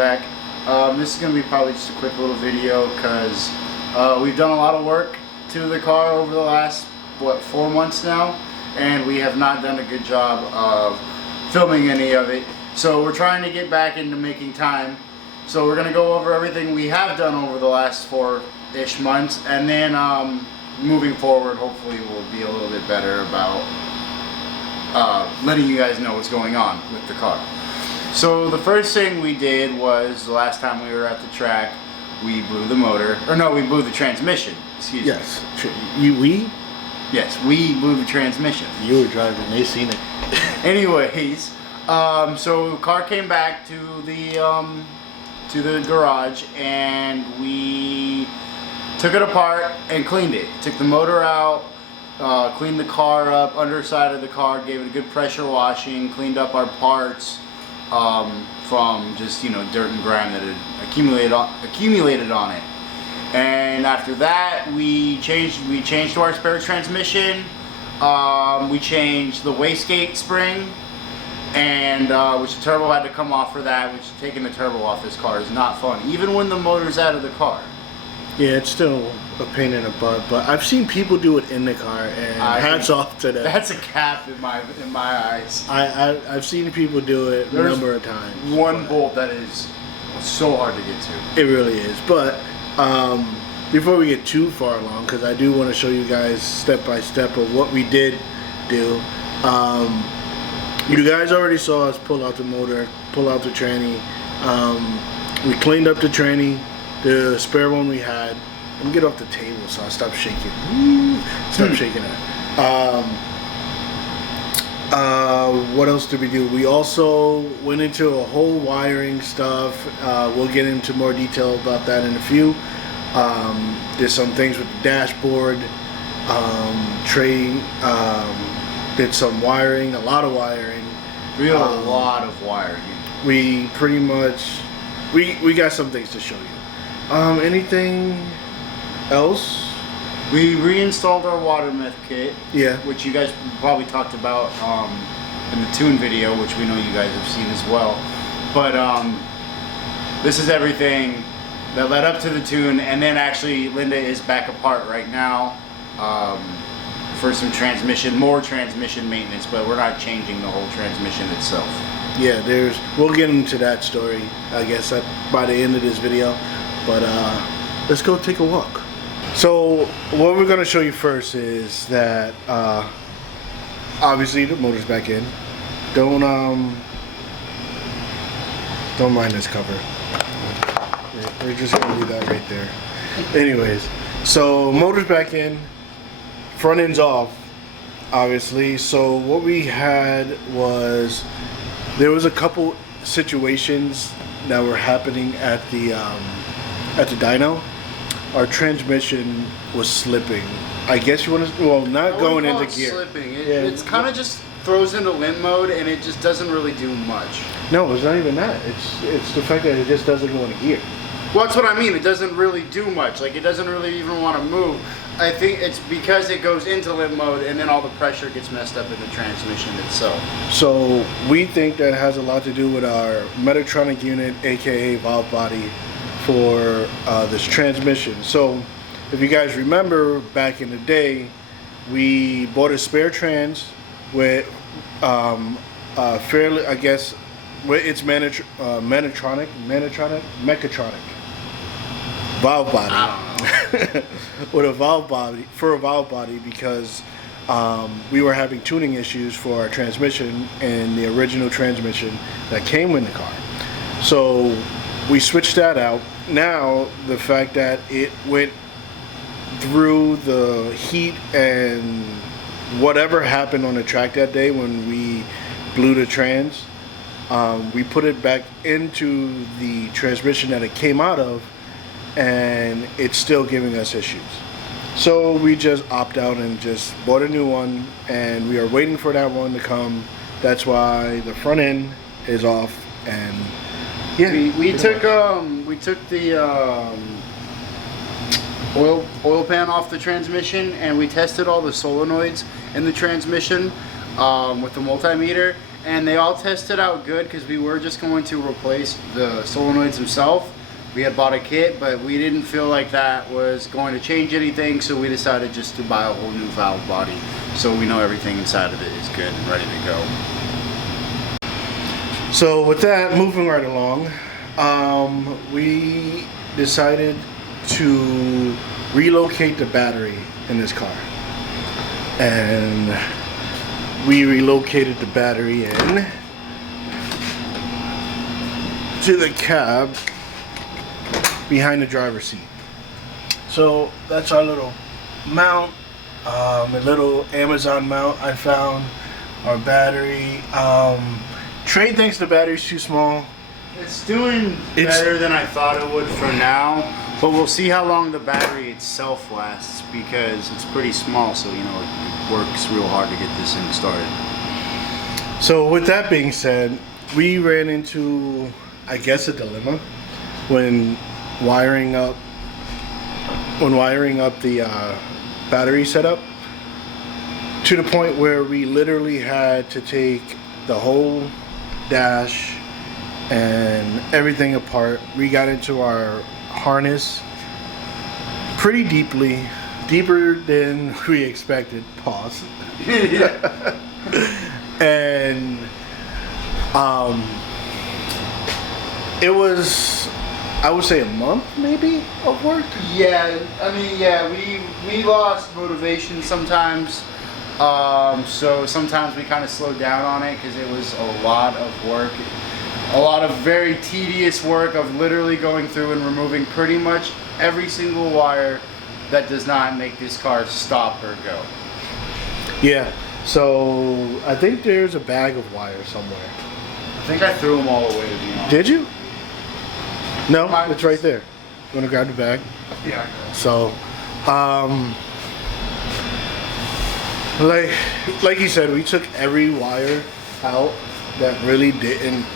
back. This is going to be probably just a quick little video because we've done a lot of work to the car over the last, 4 months now, and we have not done a good job of filming any of it. So we're trying to get back into making time. So we're going to go over everything we have done over the last 4-ish months, and then moving forward, hopefully we'll be a little bit better about letting you guys know what's going on with the car. So the first thing we did was, the last time we were at the track, we blew the motor, or no, we blew the transmission, excuse me. Yes. We? Yes, we blew the transmission. You were driving, they seen it. Anyways, so the car came back to the garage, and we took it apart and cleaned it. Took the motor out, cleaned the car up, underside of the car, gave it a good pressure washing, cleaned up our parts from just, dirt and grime that had accumulated on it. And after that, we changed to our spare transmission. We changed the wastegate spring, and which the turbo had to come off for that, which taking the turbo off this car is not fun, even when the motor's out of the car. Yeah, it's still a pain in the butt, but I've seen people do it in the car, and hats off to them. That's a cap in my eyes. I've seen people do it a number of times. One bolt that is so hard to get to. It really is, but before we get too far along, because I do want to show you guys step by step of what we did do. You guys already saw us pull out the motor, pull out the tranny. We cleaned up the tranny, the spare one we had. Let me get off the table so I stop shaking. Stop shaking it. What else did we do? We also went into a whole wiring stuff. We'll get into more detail about that in a few. Did some things with the dashboard. Did some wiring, a lot of wiring. We had a lot of wiring. We pretty much, we got some things to show you. Anything else? We reinstalled our water meth kit. Yeah. Which you guys probably talked about in the tune video, which we know you guys have seen as well. But this is everything that led up to the tune, and then actually Linda is back apart right now for some more transmission maintenance, but we're not changing the whole transmission itself. Yeah, we'll get into that story, I guess, by the end of this video. But let's go take a walk. So what we're gonna show you first is that obviously the motor's back in. Don't mind this cover. We're just gonna leave that right there. Anyways, so motor's back in, front end's off, obviously. So what we had was, there was a couple situations that were happening at the dyno. Our transmission was slipping. I guess you want to, well, not going into gear. Slipping. It's kind of just throws into limp mode, and it just doesn't really do much. No, it's not even that. It's the fact that it just doesn't go into gear. Well, that's what I mean. It doesn't really do much. Like, it doesn't really even want to move. I think it's because it goes into limp mode, and then all the pressure gets messed up in the transmission itself. So we think that has a lot to do with our Mechatronic unit, aka valve body, for this transmission. So if you guys remember, back in the day, we bought a spare trans with fairly, I guess, it's Mechatronic valve body. I don't know. With a valve body, because we were having tuning issues for our transmission and the original transmission that came in the car. So we switched that out. Now the fact that it went through the heat and whatever happened on the track that day when we blew the trans, we put it back into the transmission that it came out of, and it's still giving us issues. So we just opt out and just bought a new one, and we are waiting for that one to come. That's why the front end is off, and yeah, we took the oil pan off the transmission, and we tested all the solenoids in the transmission with the multimeter, and they all tested out good because we were just going to replace the solenoids themselves. We had bought a kit, but we didn't feel like that was going to change anything, so we decided just to buy a whole new valve body so we know everything inside of it is good and ready to go. So with that, moving right along, we decided to relocate the battery in this car. And we relocated the battery in to the cab behind the driver's seat. So that's our little mount, a little Amazon mount I found. Our battery. Trey thinks the battery's too small. It's doing better than I thought it would for now, but we'll see how long the battery itself lasts because it's pretty small, so you know it works real hard to get this thing started. So with that being said, we ran into, I guess, a dilemma when wiring up the battery setup, to the point where we literally had to take the whole dash and everything apart. We got into our harness pretty deeply, deeper than we expected. Pause. And it was, I would say, a month maybe of work. Yeah, I mean, yeah, we lost motivation sometimes. So sometimes we kind of slowed down on it because it was a lot of work. A lot of very tedious work of literally going through and removing pretty much every single wire that does not make this car stop or go. Yeah, so I think there's a bag of wire somewhere. I think I threw them all away, to be honest. Did you? No, it's right there. You want to grab the bag? Yeah. So, like you said, we took every wire out that really didn't,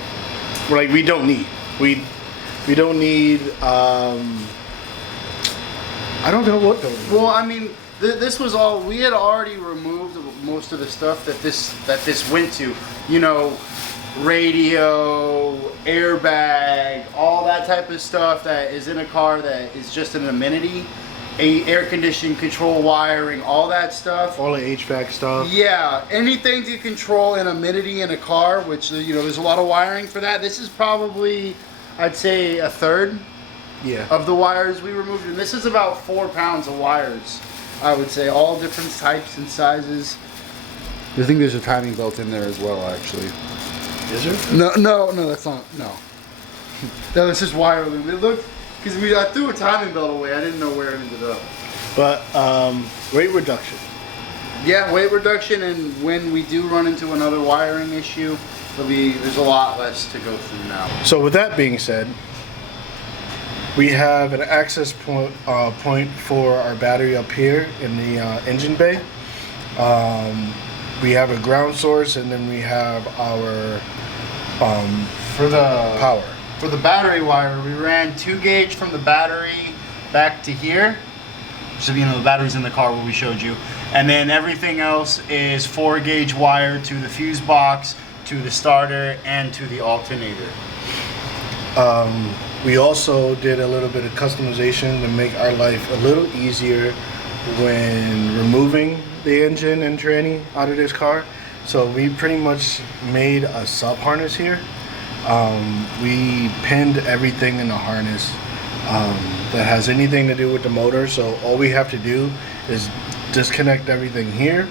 like, we don't need. We don't need, I don't know what those. Well, I mean, this was all, we had already removed most of the stuff that this went to. You know, radio, airbag, all that type of stuff that is in a car that is just an amenity. Air conditioning, control wiring, all that stuff. All the HVAC stuff. Yeah, anything to control an amenity in a car, which, you know, there's a lot of wiring for that. This is probably, I'd say, a third of the wires we removed. And this is about 4 pounds of wires, I would say, all different types and sizes. I think there's a timing belt in there as well, actually. Is there? No, that's not, no. No, this is wire loom. It looked, because I threw a timing belt away. I didn't know where it ended up. But weight reduction. Yeah, weight reduction, and when we do run into another wiring issue, there's a lot less to go through now. So with that being said, we have an access point for our battery up here in the engine bay. We have a ground source, and then we have our For the power. For the battery wire, we ran 2 gauge from the battery back to here. So, you know, the battery's in the car where we showed you. And then everything else is 4 gauge wire to the fuse box, to the starter, and to the alternator. We also did a little bit of customization to make our life a little easier when removing the engine and tranny out of this car. So we pretty much made a sub harness here. We pinned everything in the harness that has anything to do with the motor. So all we have to do is disconnect everything here,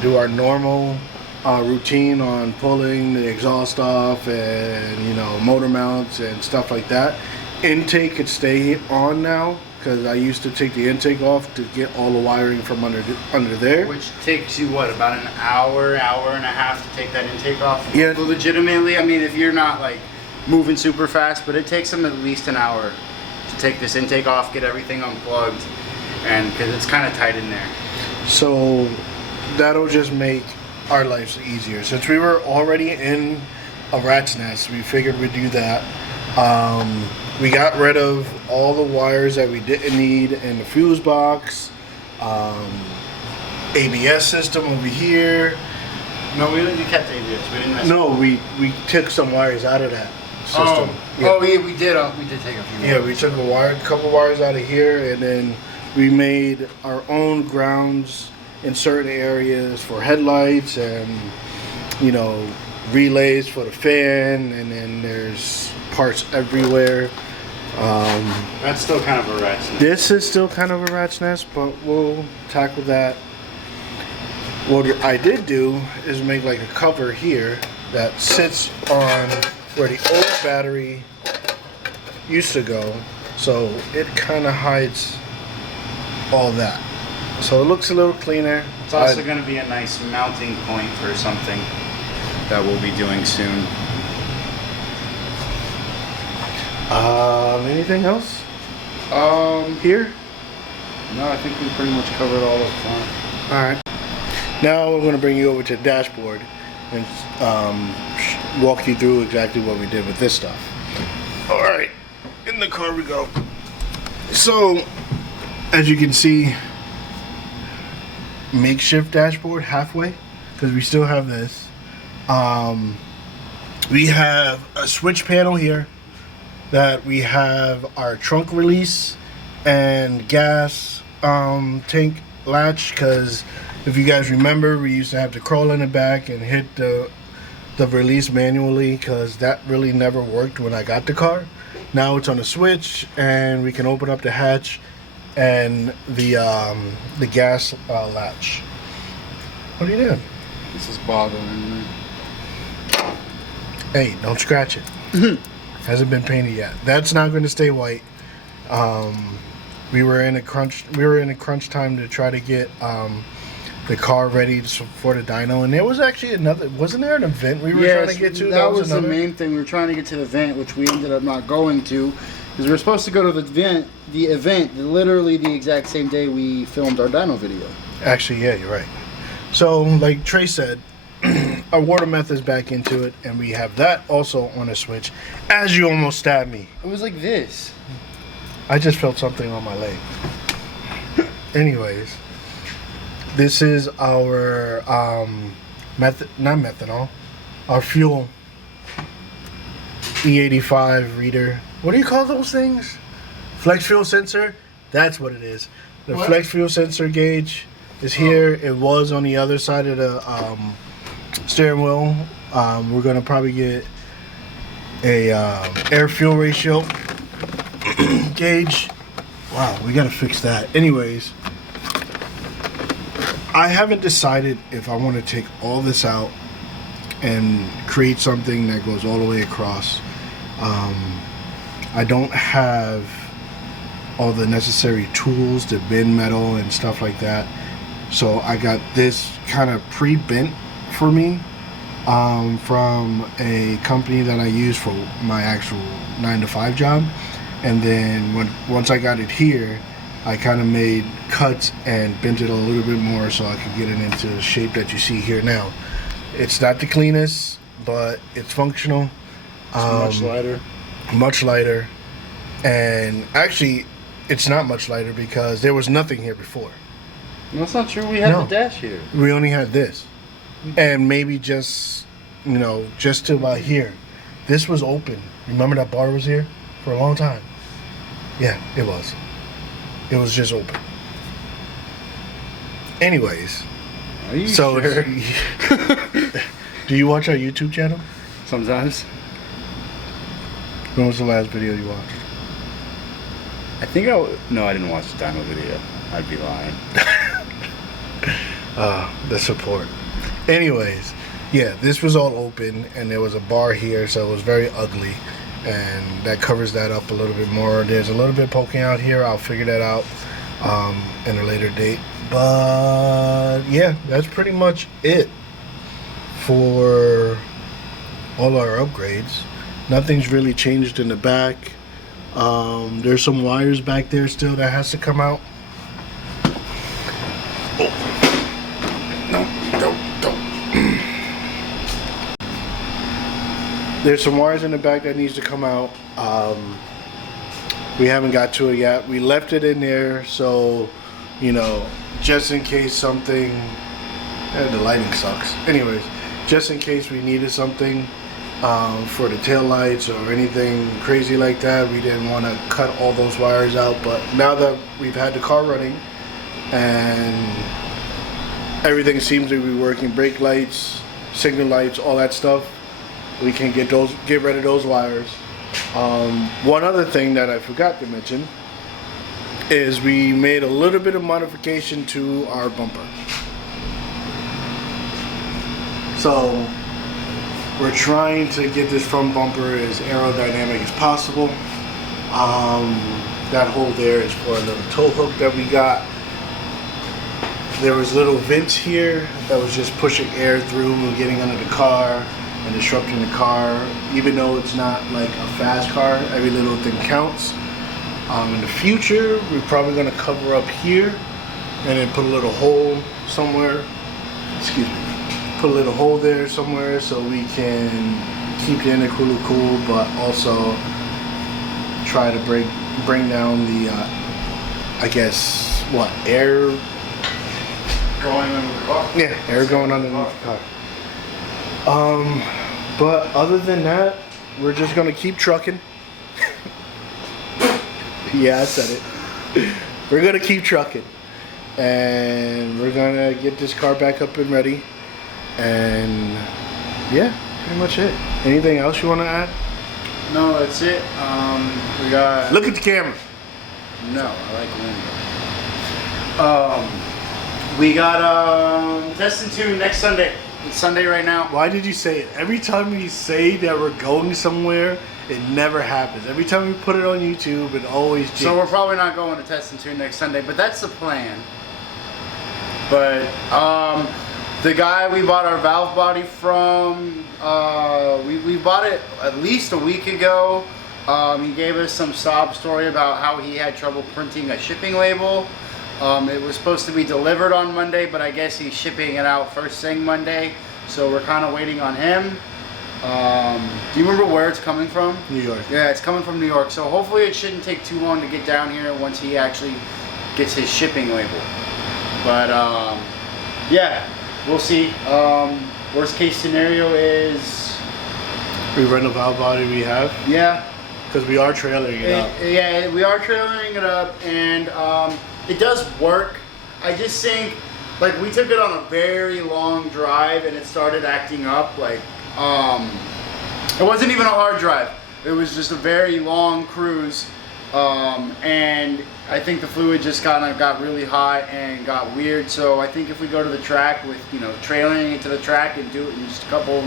do our normal routine on pulling the exhaust off and, you know, motor mounts and stuff like that. Intake could stay on now because I used to take the intake off to get all the wiring from under there. Which takes you, what, about an hour and a half to take that intake off? Yeah. Well, legitimately, I mean, if you're not like moving super fast, but it takes them at least an hour to take this intake off, get everything unplugged, and because it's kind of tight in there. So that'll just make our lives easier. Since we were already in a rat's nest, we figured we'd do that. We got rid of all the wires that we didn't need in the fuse box, ABS system over here. No, we kept ABS. We didn't mess No, we took some wires out of that system. We did take a few. Yeah, we took a couple wires out of here, and then we made our own grounds in certain areas for headlights and, you know, relays for the fan, and then there's parts everywhere. That's still kind of a rat's nest. This is still kind of a rat's nest, but we'll tackle that. What I did do is make like a cover here that sits on where the old battery used to go, so it kind of hides all that. So it looks a little cleaner. It's also going to be a nice mounting point for something that we'll be doing soon. Anything else? Here? No, I think we pretty much covered all up front. All right. Now we're going to bring you over to the dashboard and walk you through exactly what we did with this stuff. All right, in the car we go. So, as you can see, makeshift dashboard halfway, because we still have this. We have a switch panel here that we have our trunk release and gas tank latch, because if you guys remember, we used to have to crawl in the back and hit the release manually, because that really never worked when I got the car. Now it's on a switch, and we can open up the hatch and the gas latch. What are you doing? This is bothering me. Hey, don't scratch it. Hasn't been painted yet. That's not going to stay white. We were in a crunch time to try to get the car ready for the dyno, and there was actually wasn't there an event we were trying to get to? That was the main thing. We were trying to get to the event, which we ended up not going to, because we were supposed to go to the event literally the exact same day we filmed our dyno video. Actually, yeah, you're right. So, like Trey said, our water method's back into it, and we have that also on a switch. As you almost stabbed me. It was like this. I just felt something on my leg. Anyways, this is our not methanol, our fuel E85 reader. What do you call those things? Flex fuel sensor? That's what it is. The flex fuel sensor gauge is here. It was on the other side of the steering wheel. We're gonna probably get a air fuel ratio gauge. Wow, we gotta fix that. Anyways, I haven't decided if I want to take all this out and create something that goes all the way across. I don't have all the necessary tools to bend metal and stuff like that, so I got this kind of pre-bent for me from a company that I use for my actual 9-to-5 job. And then once I got it here, I kind of made cuts and bent it a little bit more so I could get it into the shape that you see here now. It's not the cleanest, but it's functional. It's much lighter. Much lighter. And actually, it's not much lighter because there was nothing here before. No, that's not true. We had the dash here. We only had this. And maybe just, just to about here. This was open. Remember that bar was here for a long time? Yeah, it was. It was just open. Anyways. Are you sure? Do you watch our YouTube channel? Sometimes. When was the last video you watched? I think no, I didn't watch the dyno video. I'd be lying. The support. Anyways, yeah, this was all open, and there was a bar here, so it was very ugly, and that covers that up a little bit more. There's a little bit poking out here. I'll figure that out in a later date. But yeah, that's pretty much it for all our upgrades. Nothing's really changed in the back. There's some wires back there still that has to come out. There's some wires in the back that needs to come out. We haven't got to it yet. We left it in there so, just in case something. The lighting sucks. Anyways, just in case we needed something for the tail lights or anything crazy like that. We didn't want to cut all those wires out, but now that we've had the car running and everything seems to be working, brake lights, signal lights, all that stuff, we can get rid of those wires. One other thing that I forgot to mention is we made a little bit of modification to our bumper. So we're trying to get this front bumper as aerodynamic as possible. That hole there is for a little tow hook that we got. There was little vents here that was just pushing air through and getting under the car and disrupting the car. Even though it's not like a fast car, every little thing counts. In the future, we're probably going to cover up here and then put a little hole somewhere. Excuse me. Put a little hole there somewhere so we can keep the intercooler cool, but also try to bring down the, I guess, what, air Going under the car? Yeah, air going underneath the car. But other than that, we're just gonna keep trucking. Yeah, I said it. We're gonna keep trucking, and we're gonna get this car back up and ready. And yeah, pretty much it. Anything else you want to add? No, that's it. We got. Look at the camera. No, I like Linda. We got Test and Tune next Sunday. It's Sunday right now. Why did you say it? Every time we say that we're going somewhere, it never happens. Every time we put it on YouTube, it always jinxes. So we're probably not going to Test and Tune next Sunday, but that's the plan. But the guy we bought our valve body from, we bought it at least a week ago. He gave us some sob story about how he had trouble printing a shipping label. It was supposed to be delivered on Monday, but I guess he's shipping it out first thing Monday. So we're kind of waiting on him. Do you remember where it's coming from? New York. Yeah, it's coming from New York. So hopefully it shouldn't take too long to get down here once he actually gets his shipping label. But yeah, we'll see. Worst case scenario is we run the valve body we have. Yeah. Because we are trailering it up. Yeah, we are trailering it up, and it does work. I just think, like, we took it on a very long drive, and it started acting up. Like, it wasn't even a hard drive. It was just a very long cruise, and I think the fluid just kind of got really hot and got weird. So I think if we go to the track with, trailering it to the track and do it in just a couple,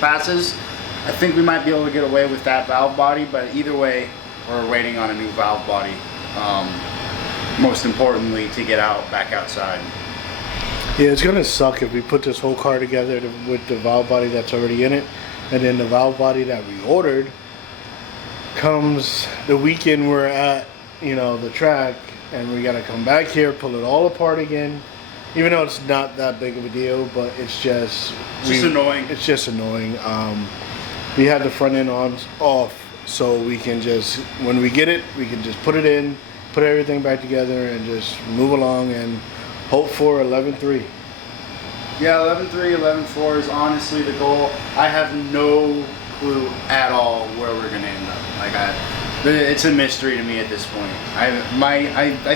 passes, I think we might be able to get away with that valve body. But either way, we're waiting on a new valve body. Most importantly, to get back outside. Yeah, it's gonna suck if we put this whole car together with the valve body that's already in it, and then the valve body that we ordered comes the weekend we're at, the track, and we gotta come back here, pull it all apart again. Even though it's not that big of a deal, but it's just annoying. It's just annoying. We had the front end off, so we can just, when we get it, we can just put it in, put everything back together, and just move along and hope for 11.3. Yeah, 11.3, 11.4 is honestly the goal. I have no clue at all where we're gonna end up. Like, it's a mystery to me at this point. I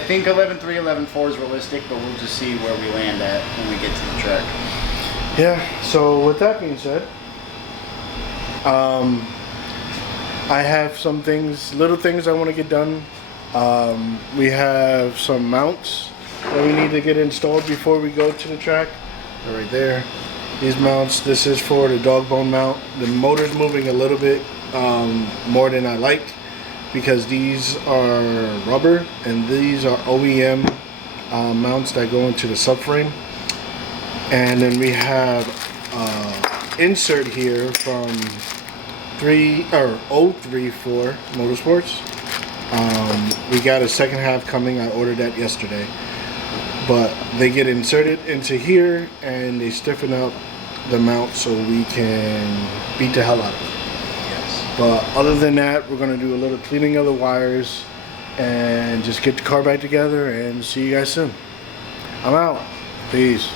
think 11.3, 11.4 is realistic, but we'll just see where we land at when we get to the track. Yeah. So with that being said, I have some little things I want to get done. We have some mounts that we need to get installed before we go to the track. They're right there. These mounts, this is for the dog bone mount. The motor's moving a little bit more than I like, because these are rubber and these are OEM mounts that go into the subframe. And then we have insert here from 034 Motorsports. We got a second half coming. I ordered that yesterday, but they get inserted into here and they stiffen up the mount so we can beat the hell out of it. Yes. But other than that, we're gonna do a little cleaning of the wires and just get the car back together, and see you guys soon. I'm out. Peace.